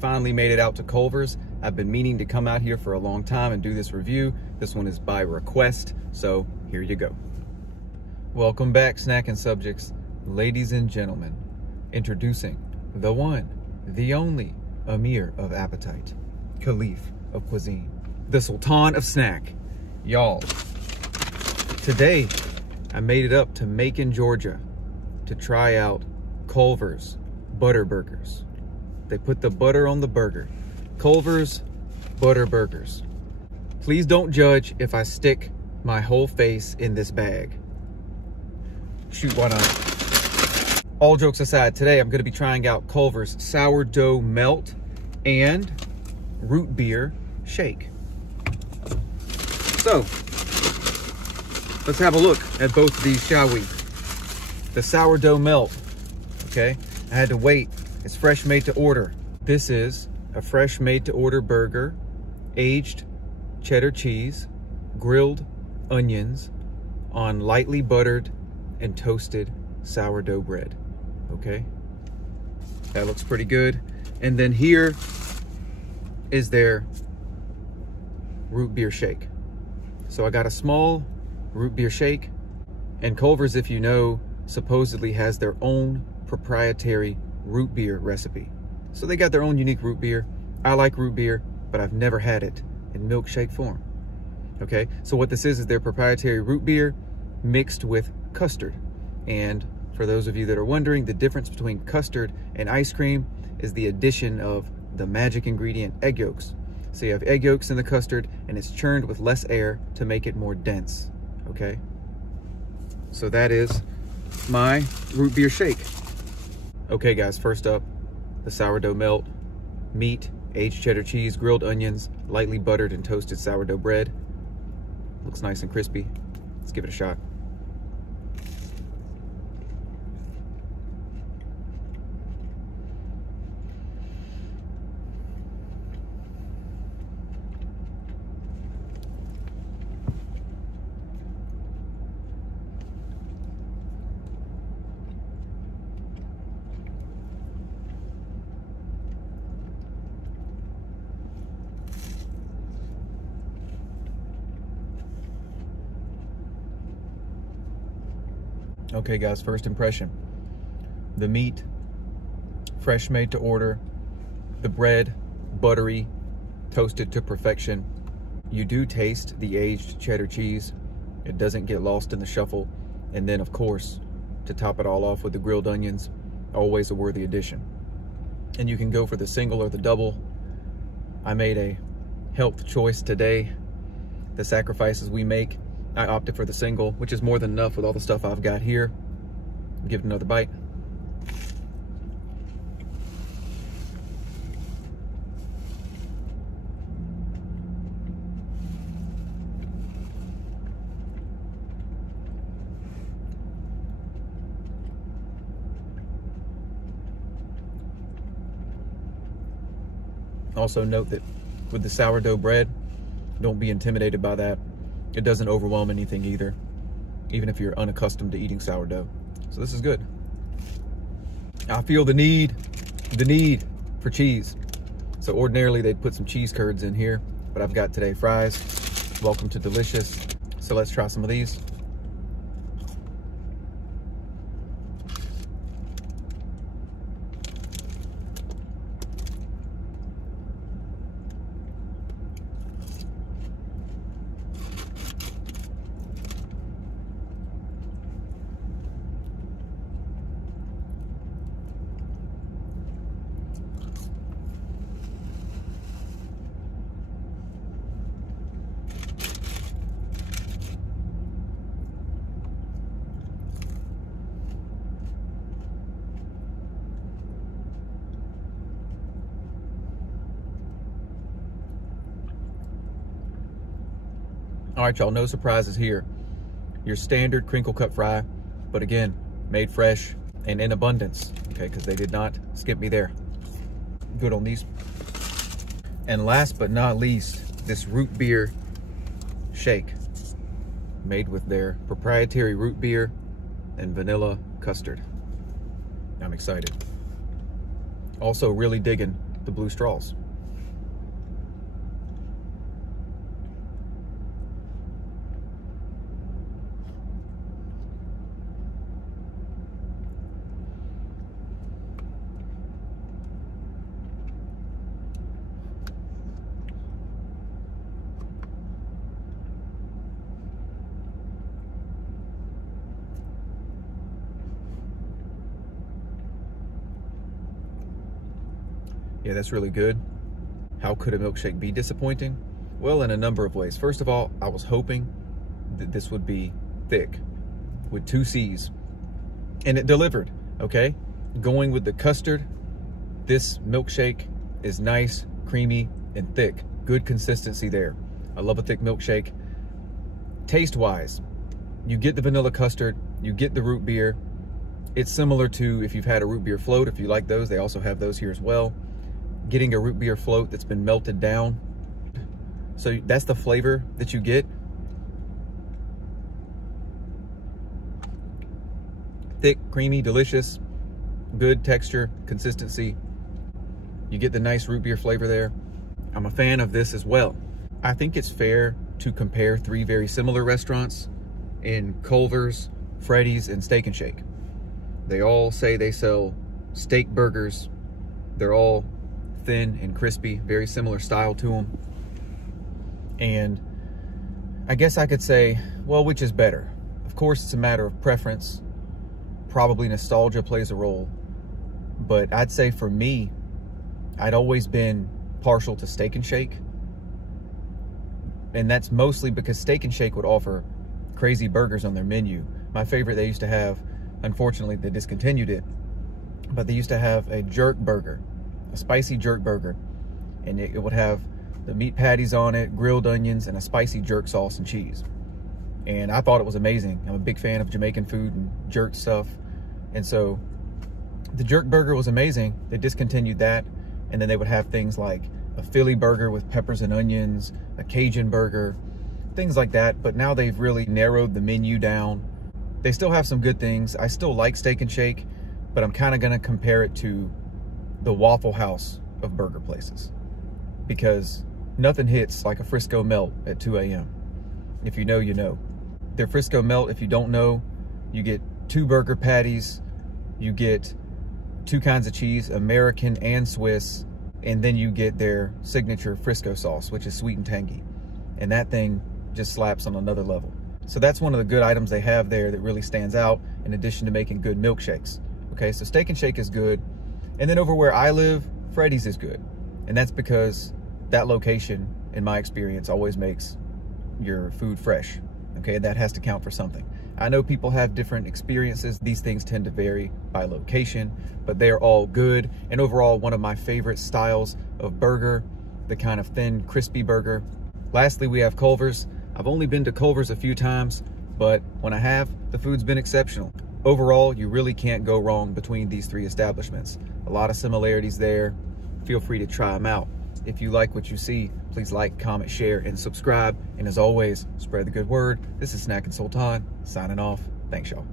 finally made it out to Culver's. I've been meaning to come out here for a long time and do this review. This one is by request, so here you go. Welcome back, snacking subjects. Ladies and gentlemen, introducing the one, the only Amir of appetite, Caliph of cuisine, the Sultan of snack. Y'all, today I made it up to Macon, Georgia to try out Culver's butter burgers. They put the butter on the burger. Culver's butter burgers. Please don't judge if I stick my whole face in this bag. Shoot, why not? All jokes aside, today I'm going to be trying out Culver's sourdough melt and root beer shake. So, let's have a look at both of these, shall we? The sourdough melt, okay? I had to wait. It's fresh made to order. This is a fresh made to order burger, aged cheddar cheese, grilled onions on lightly buttered and toasted sourdough bread, okay? That looks pretty good. And then here is their root beer shake. So I got a small root beer shake, and Culver's, if you know, supposedly has their own proprietary root beer recipe. So they got their own unique root beer. I like root beer, but I've never had it in milkshake form. Okay, so what this is their proprietary root beer mixed with custard. And for those of you that are wondering, the difference between custard and ice cream is the addition of the magic ingredient, egg yolks. So you have egg yolks in the custard, and it's churned with less air to make it more dense, okay? So that is my root beer shake. Okay guys, first up, the sourdough melt, meat, aged cheddar cheese, grilled onions, lightly buttered and toasted sourdough bread. Looks nice and crispy. Let's give it a shot. Okay guys, first impression. The meat, fresh made to order. The bread, buttery, toasted to perfection. You do taste the aged cheddar cheese. It doesn't get lost in the shuffle. And then of course, to top it all off with the grilled onions, always a worthy addition. And you can go for the single or the double. I made a health choice today. The sacrifices we make, I opted for the single, which is more than enough with all the stuff I've got here. Give it another bite. Also note that with the sourdough bread, don't be intimidated by that. It doesn't overwhelm anything either, even if you're unaccustomed to eating sourdough. So this is good. I feel the need for cheese. So ordinarily they'd put some cheese curds in here, but I've got today fries. Welcome to delicious. So let's try some of these. All right, y'all, no surprises here. Your standard crinkle cut fry, but again, made fresh and in abundance, okay, because they did not skip me there. Good on these. And last but not least, this root beer shake made with their proprietary root beer and vanilla custard. I'm excited. Also really digging the blue straws. Yeah, that's really good. How could a milkshake be disappointing? Well, in a number of ways. First of all, I was hoping that this would be thick with 2 C's, and it delivered, okay? Going with the custard, this milkshake is nice, creamy, and thick. Good consistency there. I love a thick milkshake. Taste-wise, you get the vanilla custard, you get the root beer. It's similar to if you've had a root beer float. If you like those, they also have those here as well. Getting a root beer float that's been melted down. So that's the flavor that you get. Thick, creamy, delicious, good texture, consistency. You get the nice root beer flavor there. I'm a fan of this as well. I think it's fair to compare 3 very similar restaurants in Culver's, Freddy's, and Steak and Shake. They all say they sell steak burgers. They're all thin and crispy, very similar style to them. And I guess I could say, well, which is better? Of course, it's a matter of preference. Probably nostalgia plays a role. But I'd say for me, I'd always been partial to Steak and Shake. And that's mostly because Steak and Shake would offer crazy burgers on their menu. My favorite they used to have, unfortunately they discontinued it, but they used to have a jerk burger, a spicy jerk burger, and it would have the meat patties on it, grilled onions, and a spicy jerk sauce and cheese. And I thought it was amazing. I'm a big fan of Jamaican food and jerk stuff, and so the jerk burger was amazing. They discontinued that, and then they would have things like a Philly burger with peppers and onions, a Cajun burger, things like that. But now they've really narrowed the menu down. They still have some good things. I still like Steak and Shake, but I'm kind of going to compare it to the Waffle House of burger places, because nothing hits like a Frisco Melt at 2 a.m. If you know, you know. Their Frisco Melt, if you don't know, you get 2 burger patties, you get 2 kinds of cheese, American and Swiss, and then you get their signature Frisco sauce, which is sweet and tangy. And that thing just slaps on another level. So that's one of the good items they have there that really stands out, in addition to making good milkshakes. Okay, so Steak and Shake is good. And then over where I live, Freddy's is good. And that's because that location, in my experience, always makes your food fresh. Okay, that has to count for something. I know people have different experiences. These things tend to vary by location, but they're all good. And overall, one of my favorite styles of burger, the kind of thin, crispy burger. Lastly, we have Culver's. I've only been to Culver's a few times, but when I have, the food's been exceptional. Overall, you really can't go wrong between these 3 establishments. A lot of similarities there. Feel free to try them out. If you like what you see, please like, comment, share, and subscribe. And as always, spread the good word. This is Snackin' Sultan, signing off. Thanks, y'all.